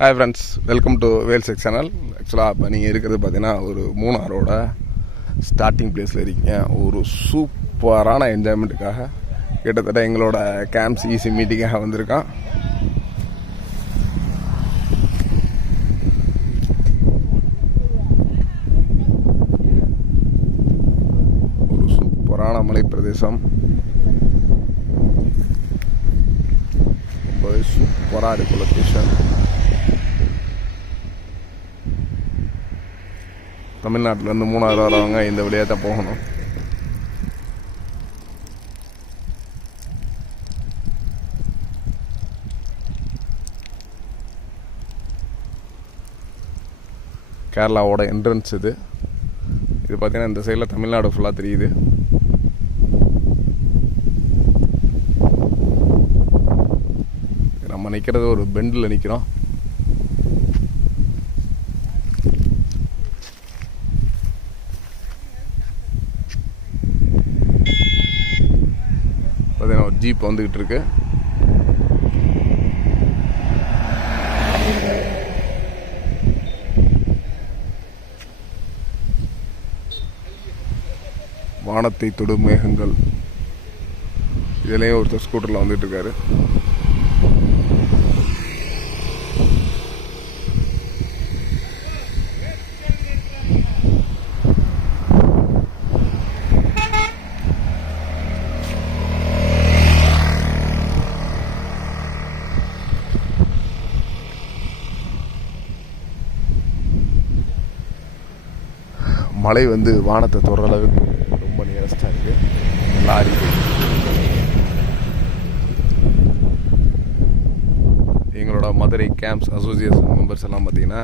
Hi friends, welcome to வேல்செக் channel. ஆக்சுவலாக இப்போ நீங்கள் இருக்கிறது பார்த்தீங்கன்னா ஒரு மூணாரோட ஸ்டார்டிங் பிளேஸில் இருக்கீங்க. ஒரு சூப்பரான என்ஜாய்மெண்ட்டுக்காக கிட்டத்தட்ட எங்களோட கேம்ப்ஸ் ஈஸி மீட்டிங்காக வந்திருக்கான். ஒரு சூப்பரான மலை பிரதேசம், ரொம்பவே சூப்பராக இருக்கும் லொக்கேஷன். தமிழ்நாட்டிலேருந்து மூணாறு வரவங்க இந்த வழியாக தான் போகணும். கேரளாவோட என்ட்ரன்ஸ் இது பார்த்தீங்கன்னா இந்த சைடில் தமிழ்நாடு ஃபுல்லாக தெரியுது. நம்ம நிற்கிறது ஒரு பெண்டில் நிற்கிறோம். பார்த்தீங்கன்னா ஒரு ஜீப் வந்துக்கிட்டு இருக்கு. வானத்தை தொடும் மேகங்கள், இதுலேயும் ஒருத்தர் ஸ்கூட்டரில் வந்துட்டு இருக்காரு. மலை வந்து வானத்தை தொடுற அளவுக்கு ரொம்ப நியரஸ்டாக இருக்குது. லாரி எங்களோட மதுரை கேம்ப்ஸ் அசோசியேஷன் மெம்பர்ஸ் எல்லாம் பார்த்திங்கன்னா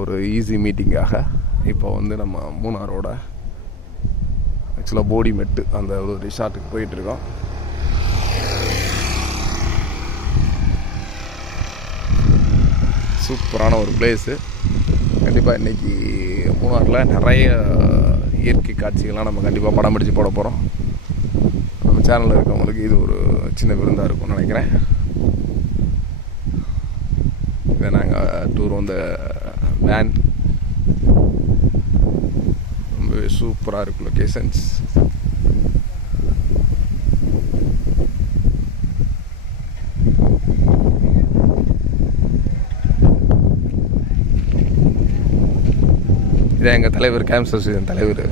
ஒரு ஈஸி மீட்டிங்காக இப்போ வந்து நம்ம மூணாரோட ஆக்சுவலாக போடிமெட்டு அந்த ஒரு ரிசார்ட்டுக்கு போயிட்டுருக்கோம். சூப்பரான ஒரு பிளேஸு. கண்டிப்பாக இன்றைக்கி மூணாறில் நிறைய இயற்கை காட்சிகள்லாம் நம்ம கண்டிப்பாக படம் பிடிச்சி போட போகிறோம். நம்ம சேனலில் இருக்கவங்களுக்கு இது ஒரு சின்ன விருந்தாக இருக்கும்னு நினைக்கிறேன். இதை நாங்கள் டூர் வந்த வேன் ரொம்பவே சூப்பராக இருக்கும் லொக்கேஷன்ஸ். இதான் எங்கள் தலைவர், கேம்ப்ஸ் அசோசியேஷன் தலைவர்